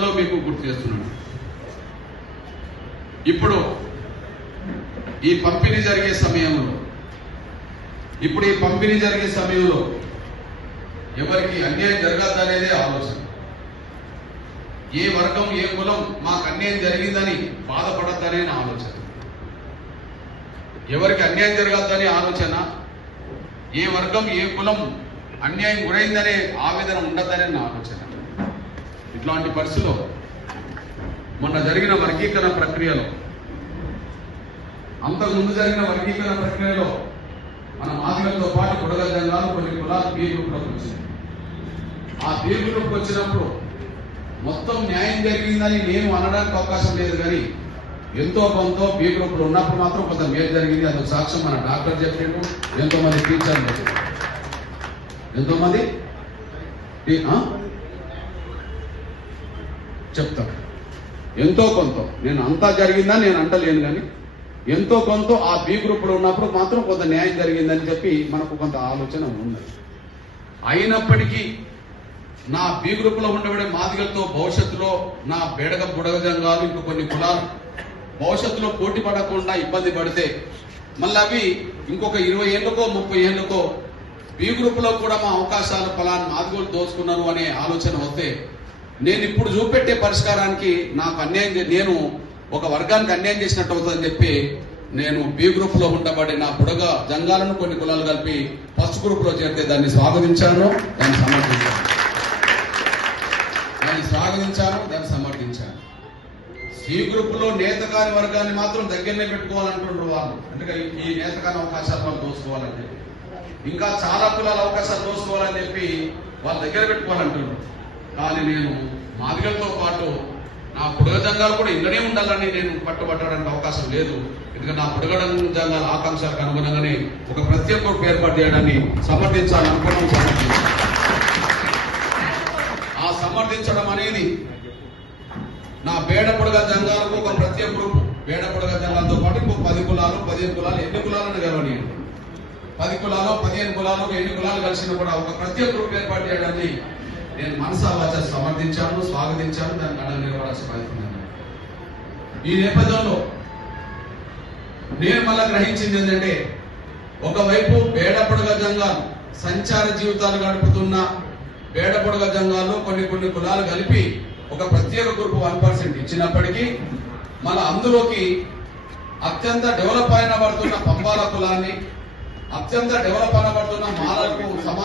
నేపథ్యంలో మీకు గుర్తు చేస్తున్నాను. ఇప్పుడు ఈ పంపిణీ జరిగే సమయంలో ఇప్పుడు ఈ పంపిణీ జరిగే సమయంలో ఎవరికి అన్యాయం జరగద్దనేదే ఆలోచన. ఏ వర్గం ఏ కులం మాకు అన్యాయం జరిగిందని బాధపడద్దనే ఆలోచన. ఎవరికి అన్యాయం జరగద్దని ఆలోచన ఏ వర్గం ఏ కులం అన్యాయం గురైందనే ఆవేదన ఉండద్దనే నా ఆలోచన. ఇట్లాంటి పరిస్థితిలో మొన్న జరిగిన వర్గీకరణ ప్రక్రియలో అంతకుముందు జరిగిన వర్గీకరణ ప్రక్రియలో మన మాదిగలతో పాటు బుడగ జంగాలు కొన్ని కులాలు బీ గ్రూప్లోకి వచ్చింది ఆ బీ గ్రూప్కి వచ్చినప్పుడు మొత్తం న్యాయం జరిగిందని నేను అనడానికి అవకాశం లేదు కానీ ఎంతో కొంత బీ గ్రూప్లో ఉన్నప్పుడు మాత్రం కొంత మేలు జరిగింది. అందుకు సాక్ష్యం మన డాక్టర్ చెప్పాడు ఎంతో మంది టీచర్లు చెప్పారు ఎంతో మంది చెప్తాను ఎంతో కొంత. నేను అంతా జరిగిందా నేను అంటలేను కానీ ఎంతో కొంత ఆ బి గ్రూప్లో ఉన్నప్పుడు మాత్రం కొంత న్యాయం జరిగిందని చెప్పి మనకు కొంత ఆలోచన ఉన్నది. అయినప్పటికీ నా బి గ్రూప్లో ఉండబడే మాదిగలతో భవిష్యత్తులో నా బేడగ బుడగ జంగాలు ఇంకా కొన్ని కులాలు భవిష్యత్తులో పోటీ పడకుండా ఇబ్బంది పడితే మళ్ళీ అవి ఇంకొక ఇరవై ఏళ్ళకో ముప్పై ఏళ్ళకో బి గ్రూప్లో కూడా మా అవకాశాలు ఫలాన్ని మాదిగోలు దోచుకున్నారు అనే ఆలోచన వస్తే నేను ఇప్పుడు చూపెట్టే పరిష్కారానికి నాకు అన్యాయం చే- నేను ఒక వర్గానికి అన్యాయం చేసినట్టు అవుతుందని చెప్పి నేను బి గ్రూప్లో ఉండబడి నా బుడగ జంగాలను కొన్ని కులాలు కలిపి ఫస్ట్ గ్రూప్లో చేరితే దాన్ని స్వాగతించాను దాన్ని సమర్థించాను. దాన్ని స్వాగతించాను దాన్ని సమర్థించాను. సి గ్రూప్లో నేతకాని వర్గాన్ని మాత్రం దగ్గరనే పెట్టుకోవాలంటున్నారు వాళ్ళు. అంటే ఈ నేతకాని అవకాశాలు వాళ్ళు దోసుకోవాలని చెప్పి ఇంకా చాలా కులాల అవకాశాలు దోసుకోవాలని చెప్పి వాళ్ళ దగ్గర పెట్టుకోవాలంటున్నారు కానీ నేను మాదిగలతో పాటు నా పుడగజంగాలు కూడా ఇక్కడే ఉండాలని నేను పట్టుబట్టడానికి అవకాశం లేదు. ఎందుకంటే నా పుడగ జంగాల ఆకాంక్షలకు అనుగుణంగానే ఒక ప్రత్యేక ఏర్పాటు చేయడాన్ని సమర్థించాలనుకున్నాం సమర్థించాలి ఆ సమర్థించడం అనేది నా బేడ పొడగ జంగాలకు ఒక ప్రత్యేక గ్రూప్ బేడ జంగాలతో పాటు ఇంకో పది కులాలు పదిహేను కులాలు ఎన్ని కులాలను గెలవనీయండి పది కులాలు పదిహేను కులాలు ఎన్ని కులాలు కలిసిన కూడా ఒక ప్రత్యేక గ్రూప్ ఏర్పాటు చేయడాన్ని నేను మనసా వాచ సమర్థించాను స్వాగతించాను దాని నడ నిలబడాల్సిన బాధ్యత ఈ నేపథ్యంలో నేను మళ్ళా గ్రహించింది ఏంటంటే ఒకవైపు బేడపడగ జంగాలు సంచార జీవితాలు గడుపుతున్న బేడపడగ జంగాల్లో కొన్ని కొన్ని కులాలు కలిపి ఒక ప్రత్యేక గ్రూప్ వన్ పర్సెంట్ ఇచ్చినప్పటికీ మన అందులోకి అత్యంత డెవలప్ అయిన పడుతున్న పంబాల కులాన్ని అత్యంత డెవలప్ అయిన పడుతున్న మాలకు సమా